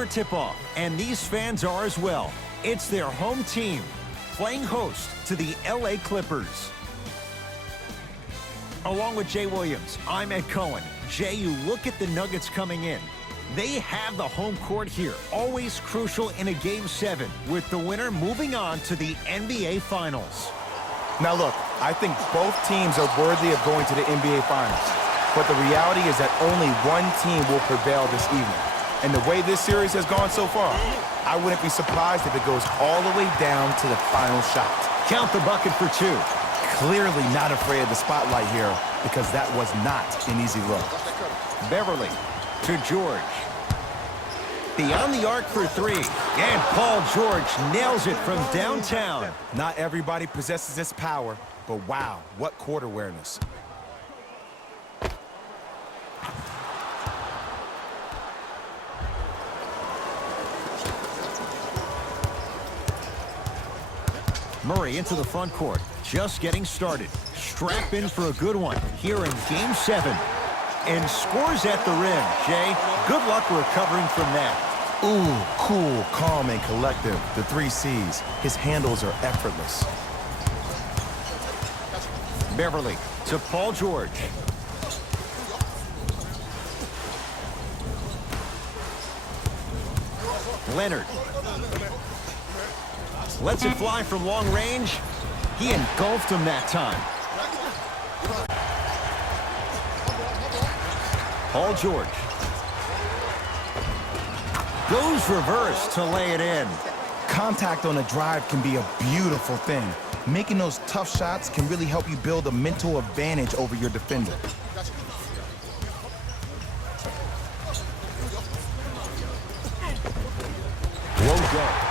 for tip-off, and these fans are as well. It's their home team playing host to the LA Clippers. Along with Jay Williams, I'm Ed Cohen. Jay, you look at the Nuggets coming in. They have the home court here, always crucial in a Game 7, with the winner moving on to the NBA Finals. Now look, I think both teams are worthy of going to the NBA Finals. But the reality is that only one team will prevail this evening. And the way this series has gone so far, I wouldn't be surprised if it goes all the way down to the final shot. Count the bucket for 2. Clearly not afraid of the spotlight here because that was not an easy look. Beverly to George. Beyond the arc for 3. And Paul George nails it from downtown. Not everybody possesses this power, but wow, what court awareness. Murray into the front court, just getting started. Strap in for a good one here in Game 7. And scores at the rim. Jay, good luck recovering from that. Ooh, cool, calm, and collective. The 3 C's. His handles are effortless. Beverly to Paul George. Leonard. Lets it fly from long range. He engulfed him that time. Paul George. Goes reverse to lay it in. Contact on a drive can be a beautiful thing. Making those tough shots can really help you build a mental advantage over your defender.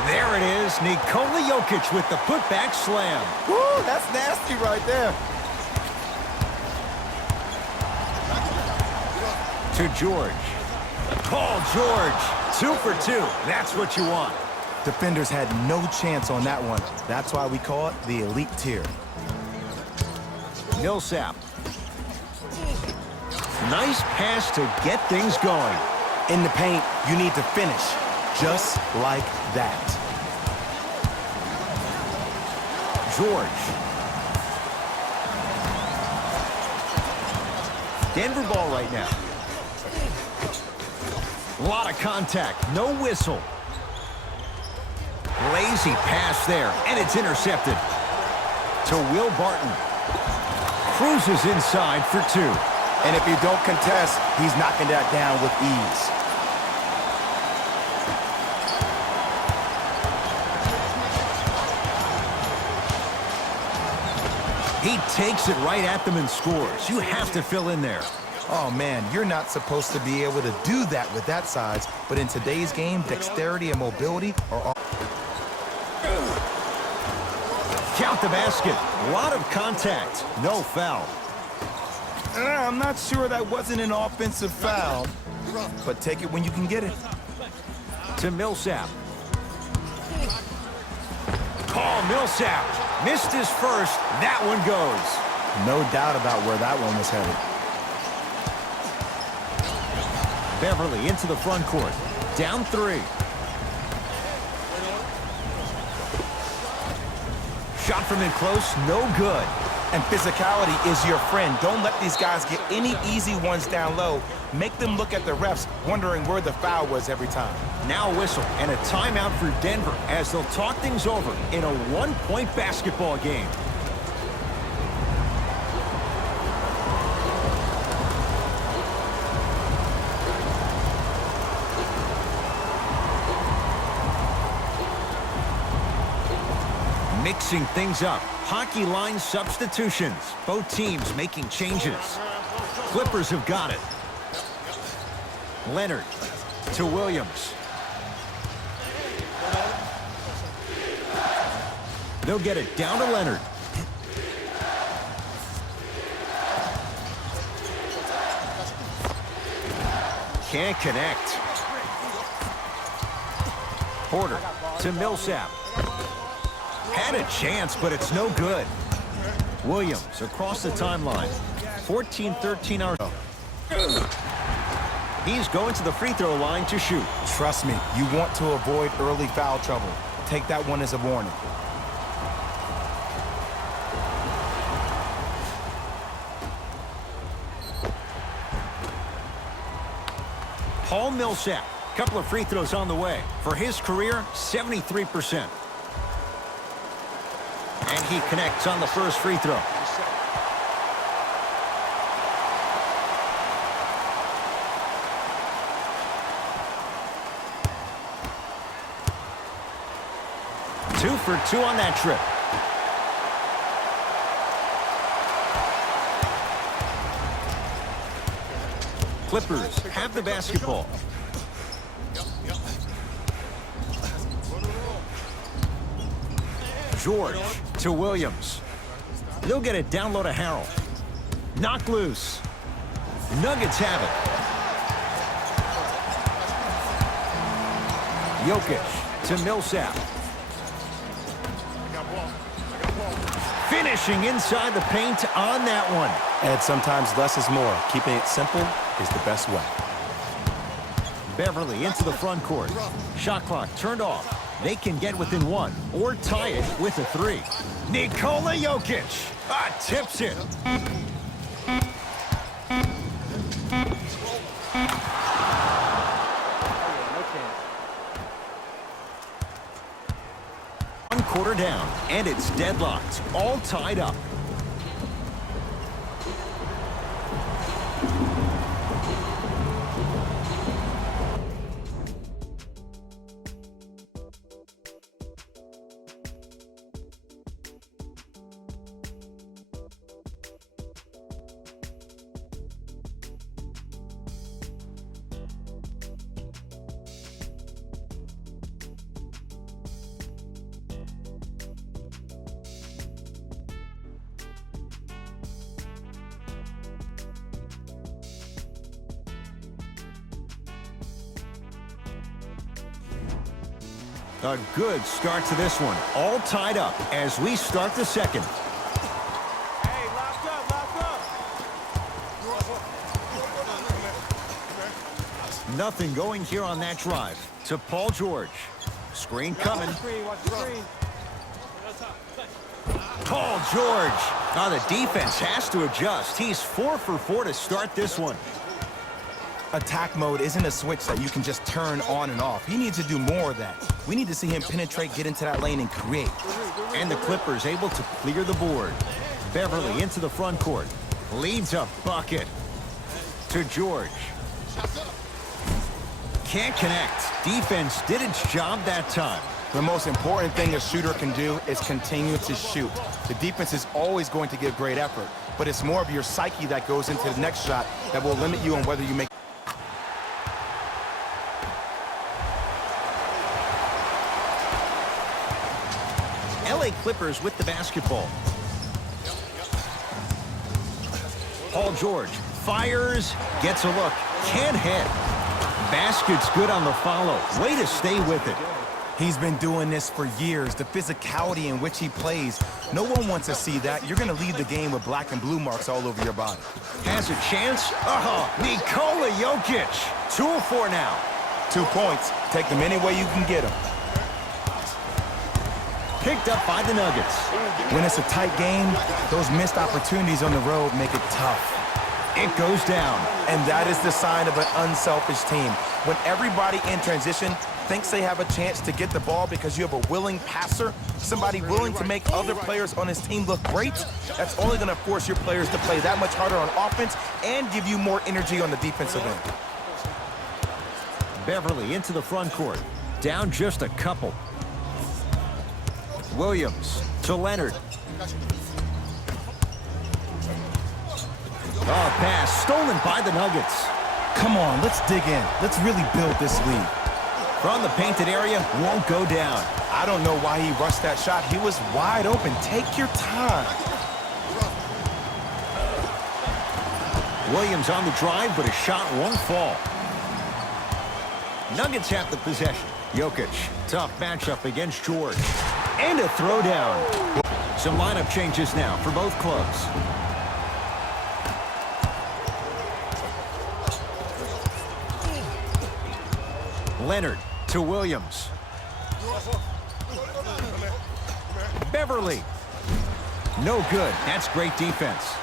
There it is, Nikola Jokic with the putback slam. Woo, that's nasty right there. To George. Paul George, 2 for 2. That's what you want. Defenders had no chance on that one. That's why we call it the elite tier. Millsap. Nice pass to get things going. In the paint, you need to finish. Just like that. George. Denver ball right now. A lot of contact, no whistle. Lazy pass there, and it's intercepted. To Will Barton. Cruises inside for 2. And if you don't contest, he's knocking that down with ease. He takes it right at them and scores. You have to fill in there. Oh, man, you're not supposed to be able to do that with that size, but in today's game, dexterity and mobility are all... Count the basket. A lot of contact. No foul. I'm not sure that wasn't an offensive foul, but take it when you can get it. To Millsap. Paul Millsap missed his first. That one goes. No doubt about where that one was headed. Beverly into the front court. Down 3. Shot from in close, no good. And physicality is your friend. Don't let these guys get any easy ones down low. Make them look at the refs, wondering where the foul was every time. Now a whistle and a timeout for Denver as they'll talk things over in a 1-point basketball game. Mixing things up. Hockey line substitutions. Both teams making changes. Clippers have got it. Leonard to Williams. They'll get it down to Leonard. Can't connect. Porter to Millsap. Had a chance, but it's no good. Williams across the timeline. 14-13 hours. He's going to the free throw line to shoot. Trust me, you want to avoid early foul trouble. Take that one as a warning. Paul Millsap, couple of free throws on the way. For his career, 73%. And he connects on the first free throw. Two for two on that trip. Clippers have the basketball. George to Williams. They'll get it down low to Harrell. Knocked loose. Nuggets have it. Jokic to Millsap. Finishing inside the paint on that one. And sometimes less is more. Keeping it simple is the best way. Beverly into the front court. Shot clock turned off. They can get within one or tie it with a three. Nikola Jokic tips it. One quarter down, and it's deadlocked, all tied up. A good start to this one. All tied up as we start the second. Hey, locked up, locked up. Nothing going here on that drive. To Paul George. Screen coming. Watch the screen. Paul George. Now the defense has to adjust. He's 4 for 4 to start this one. Attack mode isn't a switch that you can just turn on and off. He needs to do more of that. We need to see him penetrate, get into that lane, and create. And the Clippers able to clear the board. Beverly into the front court. Leads a bucket. To George. Can't connect. Defense did its job that time. The most important thing a shooter can do is continue to shoot. The defense is always going to give great effort, but it's more of your psyche that goes into the next shot that will limit you on whether you make. LA Clippers with the basketball. Paul George fires, gets a look, can't hit. Basket's good on the follow. Way to stay with it. He's been doing this for years. The physicality in which he plays, no one wants to see that. You're going to leave the game with black and blue marks all over your body. Has a chance. Nikola Jokic. 2 of 4 now. 2 points. Take them any way you can get them. Picked up by the Nuggets. When it's a tight game, those missed opportunities on the road make it tough. It goes down. And that is the sign of an unselfish team. When everybody in transition thinks they have a chance to get the ball because you have a willing passer, somebody willing to make other players on his team look great, that's only going to force your players to play that much harder on offense and give you more energy on the defensive end. Beverly into the front court. Down just a couple. Williams to Leonard. Pass stolen by the Nuggets. Come on, let's dig in. Let's really build this lead. From the painted area, won't go down. I don't know why he rushed that shot. He was wide open. Take your time. Williams on the drive, but his shot won't fall. Nuggets have the possession. Jokic, tough matchup against George. And a throwdown. Some lineup changes now for both clubs. Leonard to Williams. Beverly. No good. That's great defense.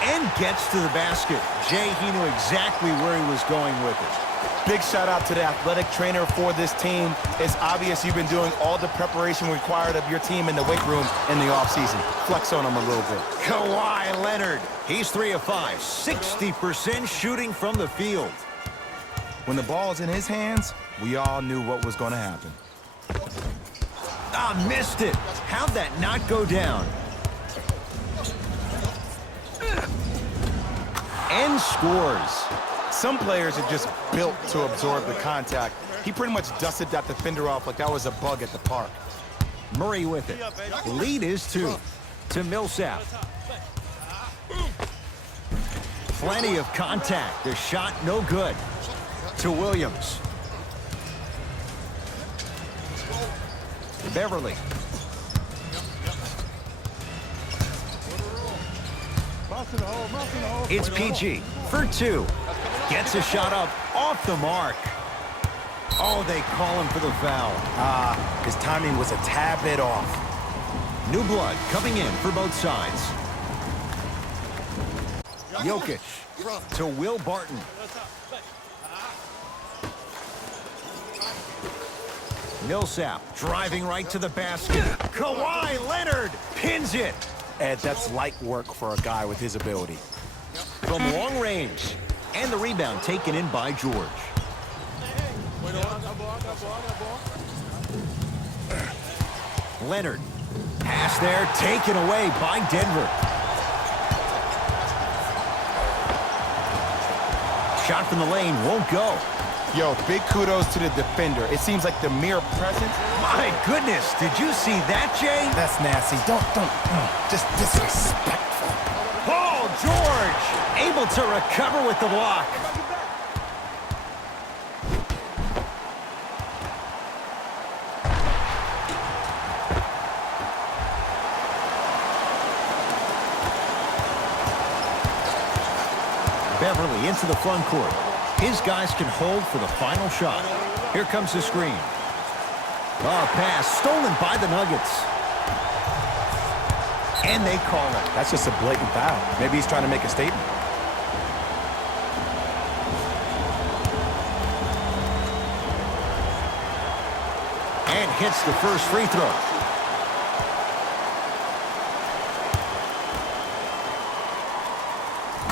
And gets to the basket. Jay, he knew exactly where he was going with it. Big shout out to the athletic trainer for this team. It's obvious you've been doing all the preparation required of your team in the weight room in the offseason. Flex on them a little bit. Kawhi Leonard. He's 3 of 5. 60% shooting from the field. When the ball's in his hands, we all knew what was going to happen. Ah, missed it. How'd that not go down? And scores. Some players are just built to absorb the contact. He pretty much dusted that defender off like that was a bug at the park. Murray with it. Lead is 2 to Millsap. Plenty of contact. The shot no good. To Williams. Beverly. It's PG for 2. Gets a shot up off the mark. Oh, they call him for the foul. His timing was a tad bit off. New blood coming in for both sides. Jokic to Will Barton. Millsap driving right to the basket. Kawhi Leonard pins it. Ed, that's light work for a guy with his ability. From long range. And the rebound taken in by George. Leonard. Pass there, taken away by Denver. Shot from the lane won't go. Yo, big kudos to the defender. It seems like the mere presence. My goodness, did you see that, Jay? That's nasty. Don't, just disrespectful. Paul George able to recover with the block. Beverly into the front court. His guys can hold for the final shot. Here comes the screen. Oh, pass stolen by the Nuggets. And they call it. That's just a blatant foul. Maybe he's trying to make a statement. And hits the first free throw.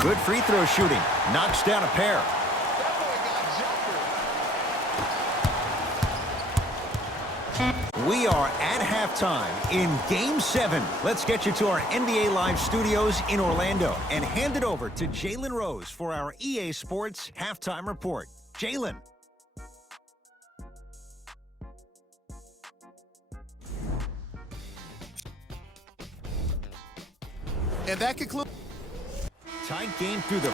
Good free throw shooting. Knocks down a pair. We are at halftime in Game 7. Let's get you to our NBA Live studios in Orlando and hand it over to Jalen Rose for our EA Sports Halftime Report. Jalen. And that concludes. Tight game through the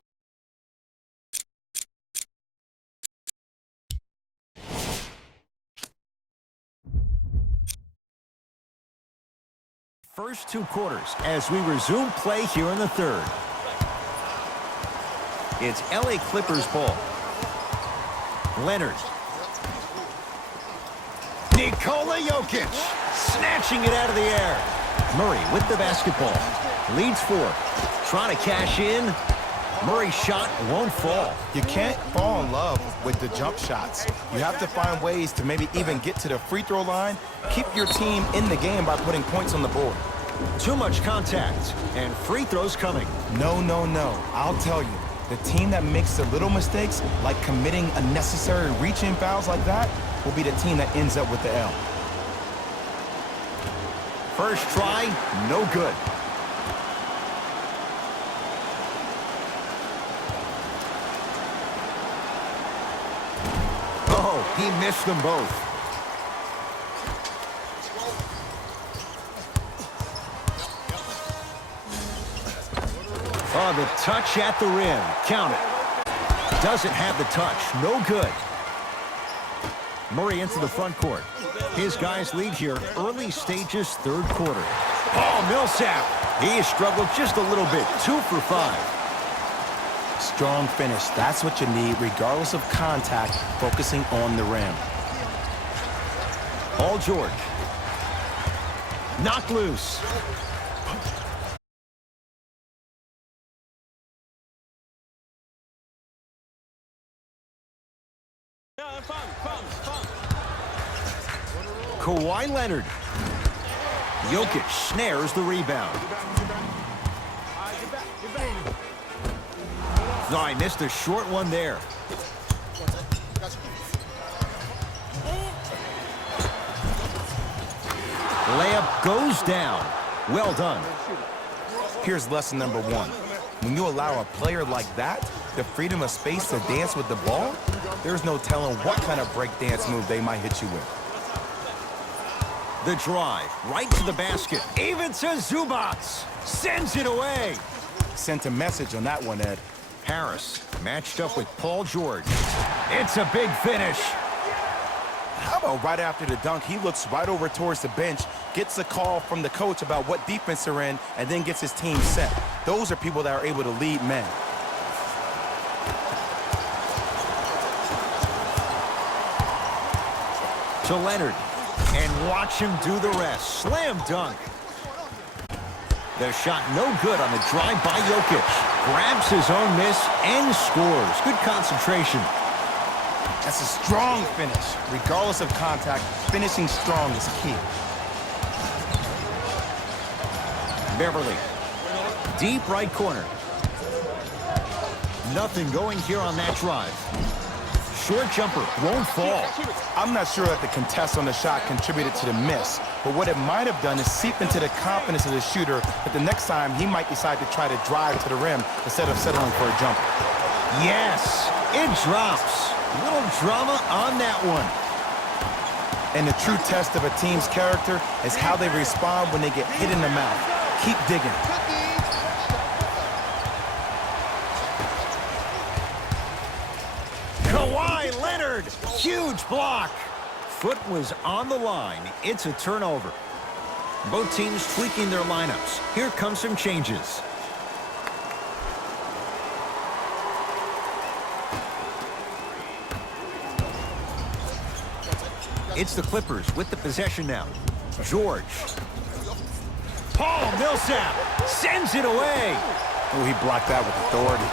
first 2 quarters as we resume play here in the third. It's LA Clippers ball. Leonard. Nikola Jokic snatching it out of the air. Murray with the basketball. Leads 4. Trying to cash in. Murray's shot won't fall. You can't fall in love with the jump shots. You have to find ways to maybe even get to the free throw line. Keep your team in the game by putting points on the board. Too much contact, and free throws coming. No. I'll tell you, the team that makes the little mistakes, like committing unnecessary reach-in fouls like that, will be the team that ends up with the L. First try, no good. Oh, he missed them both. Oh, the touch at the rim. Count it. Doesn't have the touch. No good. Murray into the front court. His guys lead here early stages, third quarter. Oh, Millsap. He has struggled just a little bit. 2 for 5. Strong finish. That's what you need, regardless of contact, focusing on the rim. Paul George. Knocked loose. Kawhi Leonard. Jokic snares the rebound. No, I missed a short one there. Layup goes down. Well done. Here's lesson number one. When you allow a player like that the freedom of space to dance with the ball, there's no telling what kind of breakdance move they might hit you with. The drive, right to the basket. Ivica Zubac sends it away. Sent a message on that one, Ed. Harris matched up with Paul George. It's a big finish. How about right after the dunk, he looks right over towards the bench, gets a call from the coach about what defense they're in, and then gets his team set. Those are people that are able to lead men. To Leonard. And watch him do the rest. Slam dunk. The shot no good on the drive by Jokic. Grabs his own miss and scores. Good concentration. That's a strong finish. Regardless of contact, finishing strong is key. Beverly. Deep right corner. Nothing going here on that drive. Short jumper won't fall. I'm not sure that the contest on the shot contributed to the miss, but what it might have done is seep into the confidence of the shooter that the next time he might decide to try to drive to the rim instead of settling for a jumper. Yes, it drops. Little drama on that one. And the true test of a team's character is how they respond when they get hit in the mouth. Keep digging. Kawhi Leonard, huge block. Foot was on the line. It's a turnover. Both teams tweaking their lineups. Here come some changes. It's the Clippers with the possession now. George. Paul Millsap sends it away. Oh, he blocked that with authority.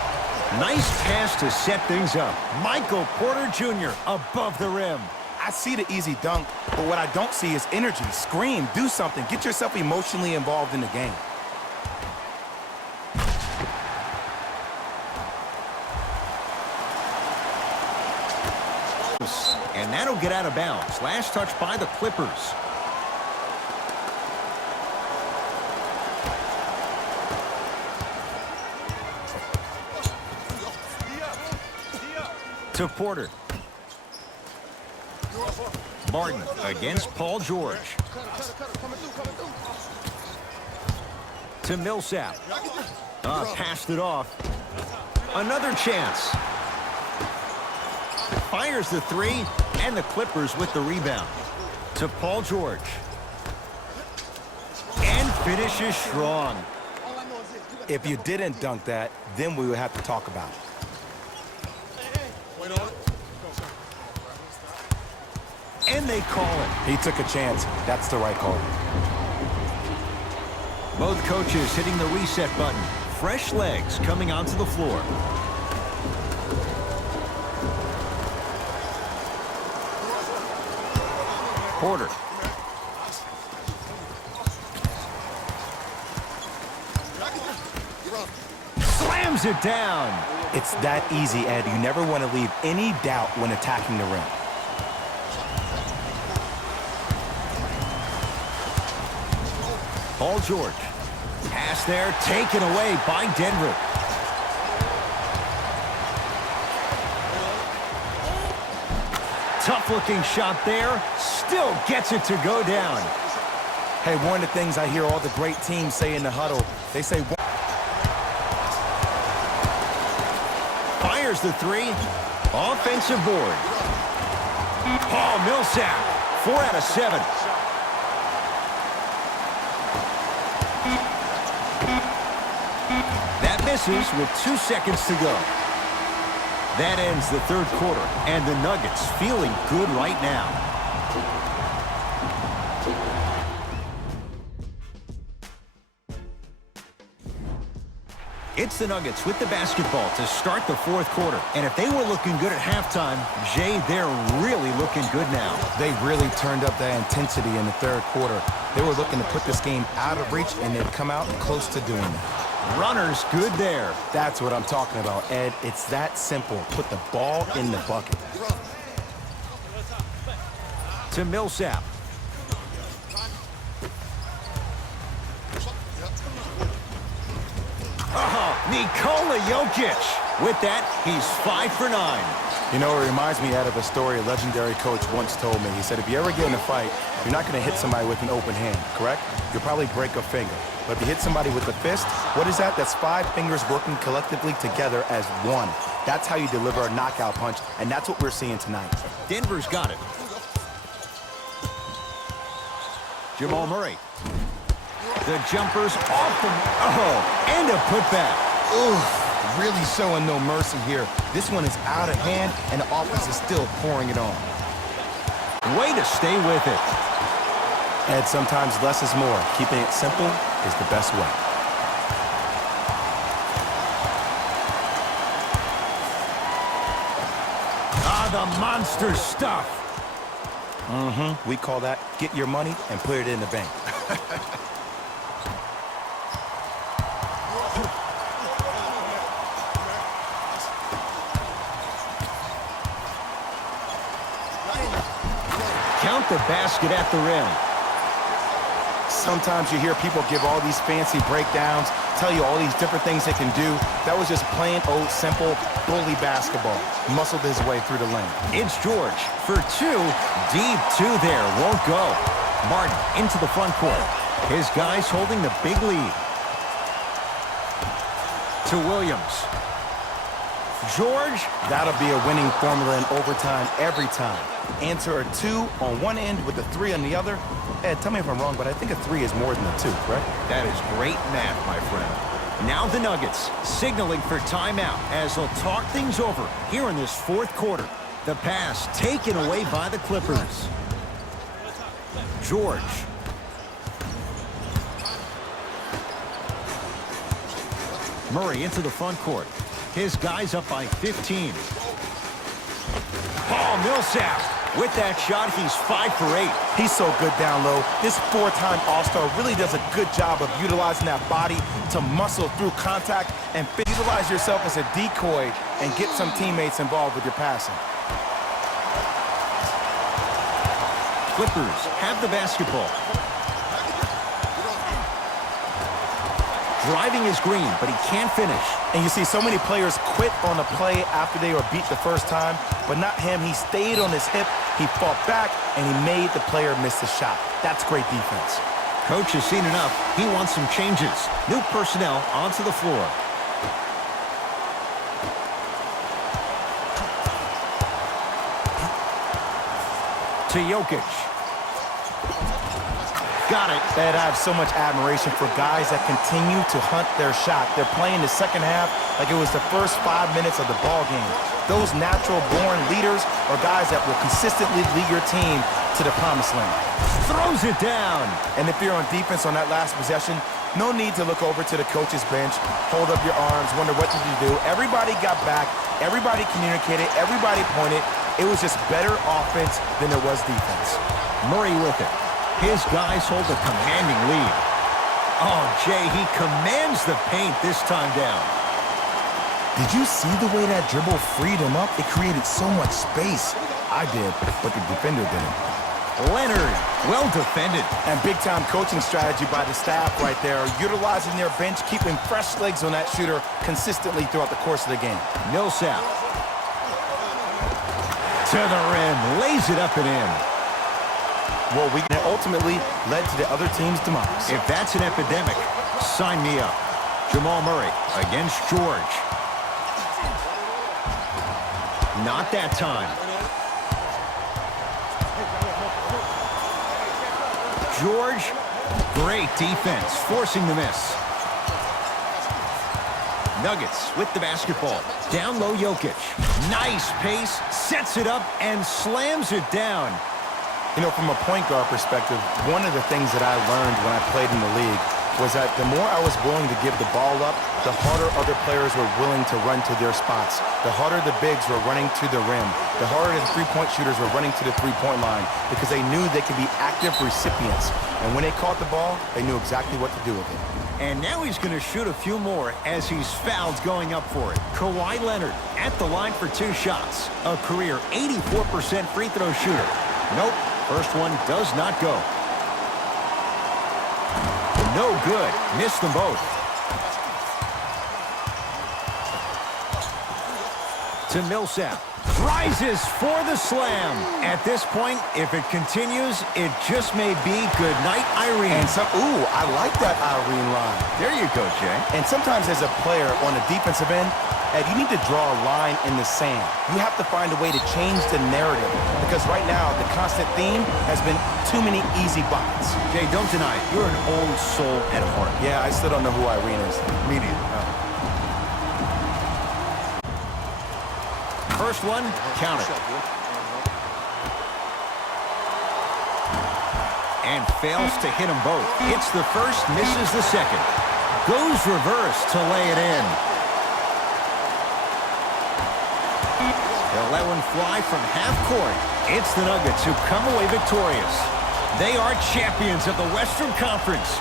Nice pass to set things up. Michael Porter Jr. above the rim. I see the easy dunk, but what I don't see is energy. Scream, do something. Get yourself emotionally involved in the game. And that'll get out of bounds. Last touch by the Clippers. To Porter. Martin against Paul George. To Millsap. Passed it off. Another chance. Fires the three, and the Clippers with the rebound. To Paul George. And finishes strong. If you didn't dunk that, then we would have to talk about it. And they call it. He took a chance. That's the right call. Both coaches hitting the reset button. Fresh legs coming onto the floor. Porter. Slams it down. It's that easy, Ed. You never want to leave any doubt when attacking the rim. Paul George. Pass there, taken away by Denver. Tough-looking shot there. Still gets it to go down. Hey, one of the things I hear all the great teams say in the huddle, they say... Fires the three. Offensive board. Paul Millsap. 4 out of 7. That miss misses with 2 seconds to go. That ends the third quarter, and the Nuggets feeling good right now. It's the Nuggets with the basketball to start the fourth quarter. And if they were looking good at halftime, Jay, they're really looking good now. They really turned up that intensity in the third quarter. They were looking to put this game out of reach, and they've come out close to doing that. Runners good there. That's what I'm talking about, Ed. It's that simple. Put the ball in the bucket. To Millsap. Nikola Jokic. With that, he's 5 for 9. You know, it reminds me, Ed, of a story a legendary coach once told me. He said, if you ever get in a fight, you're not going to hit somebody with an open hand, correct? You'll probably break a finger. But if you hit somebody with a fist, what is that? That's 5 fingers working collectively together as one. That's how you deliver a knockout punch, and that's what we're seeing tonight. Denver's got it. Jamal Murray. The jumper's off the... Oh, and a putback. Ooh, really showing no mercy here. This one is out of hand, and the offense is still pouring it on. Way to stay with it. Ed, sometimes less is more. Keeping it simple is the best way. The monster stuff. We call that get your money and put it in the bank. Count the basket at the rim. Sometimes you hear people give all these fancy breakdowns, tell you all these different things they can do. That was just plain old simple bully basketball. Muscled his way through the lane. It's George for 2. Deep 2 there. Won't go. Martin into the front court. His guys holding the big lead. To Williams. George. That'll be a winning formula in overtime every time. Answer a 2 on one end with a 3 on the other. Ed, tell me if I'm wrong, but I think a 3 is more than a 2, correct? That is great math, my friend. Now the Nuggets signaling for timeout as they'll talk things over here in this fourth quarter. The pass taken away by the Clippers. George. Murray into the front court. His guys up by 15. Paul Millsap. With that shot, he's 5 for 8. He's so good down low. This 4-time All-Star really does a good job of utilizing that body to muscle through contact and utilize yourself as a decoy and get some teammates involved with your passing. Clippers have the basketball. Driving is Green, but he can't finish. And you see so many players quit on a play after they were beat the first time, but not him. He stayed on his hip, he fought back, and he made the player miss the shot. That's great defense. Coach has seen enough. He wants some changes. New personnel onto the floor. To Jokic. Got it. Ed, I have so much admiration for guys that continue to hunt their shot. They're playing the second half like it was the first 5 minutes of the ball game. Those natural-born leaders are guys that will consistently lead your team to the promised land. Throws it down. And if you're on defense on that last possession, no need to look over to the coach's bench, hold up your arms, wonder what did you do. Everybody got back. Everybody communicated. Everybody pointed. It was just better offense than it was defense. Murray with it. His guys hold a commanding lead. Oh, Jay, he commands the paint this time down. Did you see the way that dribble freed him up? It created so much space. I did, but the defender didn't. Leonard, well defended. And big-time coaching strategy by the staff right there, utilizing their bench, keeping fresh legs on that shooter consistently throughout the course of the game. Millsap. To the rim, lays it up and in. Well, we ultimately led to the other team's demise. If that's an epidemic, sign me up. Jamal Murray against George. Not that time. George, great defense, forcing the miss. Nuggets with the basketball. Down low, Jokic. Nice pace, sets it up, and slams it down. You know, from a point guard perspective, one of the things that I learned when I played in the league was that the more I was willing to give the ball up, the harder other players were willing to run to their spots. The harder the bigs were running to the rim. The harder the three-point shooters were running to the three-point line because they knew they could be active recipients. And when they caught the ball, they knew exactly what to do with it. And now he's going to shoot a few more as he's fouled going up for it. Kawhi Leonard at the line for 2 shots. A career 84% free throw shooter. Nope, first one does not go. No good. Missed them both. To Millsap. Rises for the slam. At this point, if it continues, it just may be good night, Irene. And ooh, I like that Irene line. There you go, Jay. And sometimes as a player on the defensive end, Ed, you need to draw a line in the sand. You have to find a way to change the narrative because right now the constant theme has been too many easy buckets. Jay, don't deny it. You're an old soul at heart. Yeah, I still don't know who Irene is. Me neither. First one, count it. And fails to hit them both. Hits the first, misses the second. Goes reverse to lay it in. They'll let one fly from half court. It's the Nuggets who come away victorious. They are champions of the Western Conference.